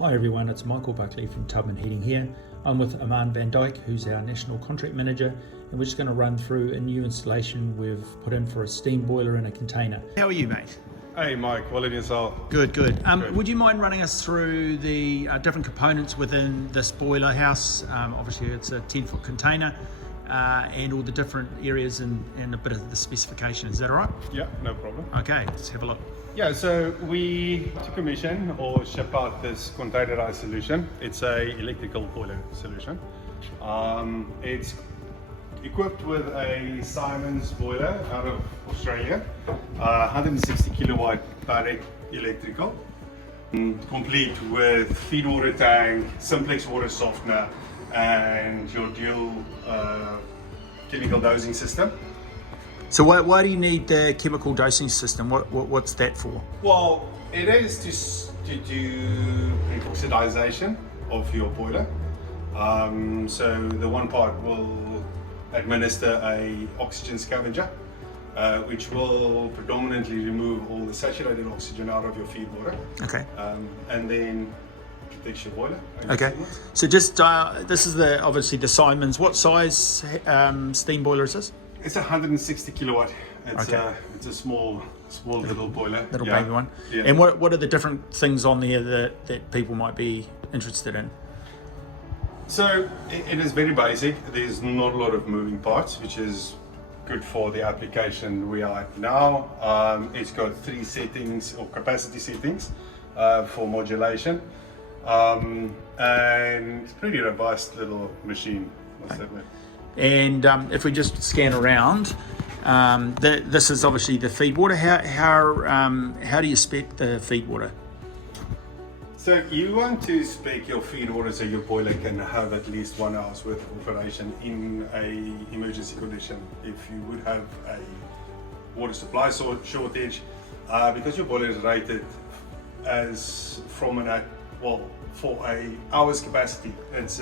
Hi everyone, it's Michael Buckley from Tubman Heating here. I'm with Armand Van Dyke, who's our National Contract Manager, and we're just going to run through a new installation we've put in for a steam boiler in a container. How are you, mate? Hey Mike, well in yourself. Good. Would you mind running us through the different components within this boiler house? Obviously it's a 10-foot container and all the different areas and a bit of the specification. Is that all right? Yeah, no problem. Okay, let's have a look. Yeah, so we to commission or ship out this containerized solution. It's a electrical boiler solution. It's equipped with a Siemens boiler out of Australia, 160 kilowatt direct electrical, complete with feedwater tank, simplex water softener, and your dual chemical dosing system. So why do you need the chemical dosing system? What's that for? Well, it is to do pre-oxidization of your boiler. So the one part will administer a oxygen scavenger, which will predominantly remove all the saturated oxygen out of your feed water. Okay. And then protects your boiler. Okay. So just this is obviously the Siemens. What size steam boiler is this? It's 160 kilowatt. It's okay. It's a small little boiler. Little baby one. Yeah. And what are the different things on there that people might be interested in? So it is very basic. There's not a lot of moving parts, which is good for the application we are at now. It's got 3 settings or capacity settings for modulation, and it's a pretty robust little machine, must admit. And if we just scan around, this is obviously the feed water. How do you spec the feed water? So you want to spec your feed water so your boiler can have at least 1 hour's worth of operation in a emergency condition. If you would have a water supply shortage, because your boiler is rated as from for a hour's capacity. It's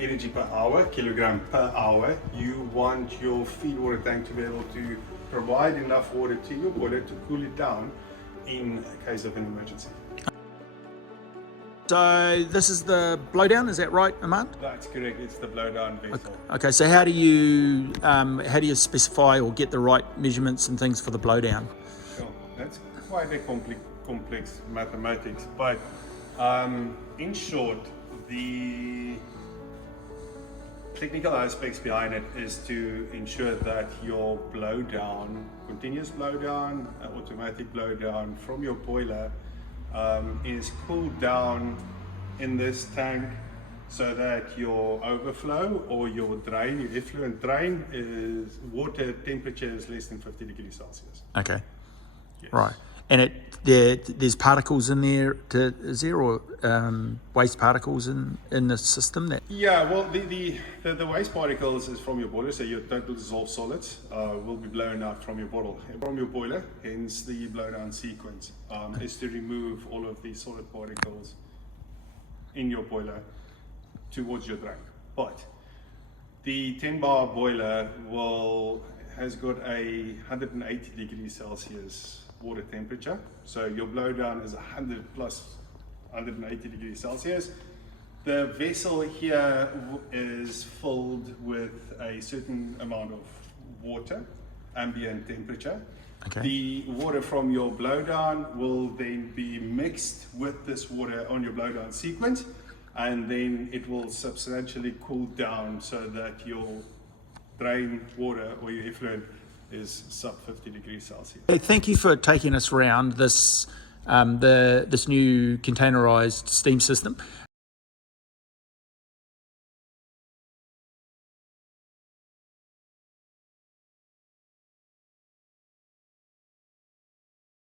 energy per hour, kilogram per hour. You want your feed water tank to be able to provide enough water to your boiler to cool it down in case of an emergency. So this is the blowdown, is that right, Armand? That's correct. It's the blowdown vessel. Okay. So how do you specify or get the right measurements and things for the blowdown? Sure, that's quite a complex mathematics, but in short, the technical aspects behind it is to ensure that your blowdown, continuous blowdown, automatic blowdown from your boiler is cooled down in this tank so that your overflow or your drain, your effluent drain, is water temperature is less than 50 degrees Celsius. Okay. Yes. Right. And there's particles in there, is there, or waste particles in the system? Yeah, well, the waste particles is from your boiler, so your total dissolved solids will be blown out from your boiler, hence the blowdown sequence is to remove all of these solid particles in your boiler towards your drain. But the 10-bar boiler has got a 180 degrees Celsius water temperature, so your blowdown is 100 plus 180 degrees Celsius. The vessel here is filled with a certain amount of water, ambient temperature. Okay. The water from your blowdown will then be mixed with this water on your blowdown sequence, and then it will substantially cool down so that your drain water or your effluent is sub 50 degrees Celsius. Thank you for taking us around this this new containerized steam system.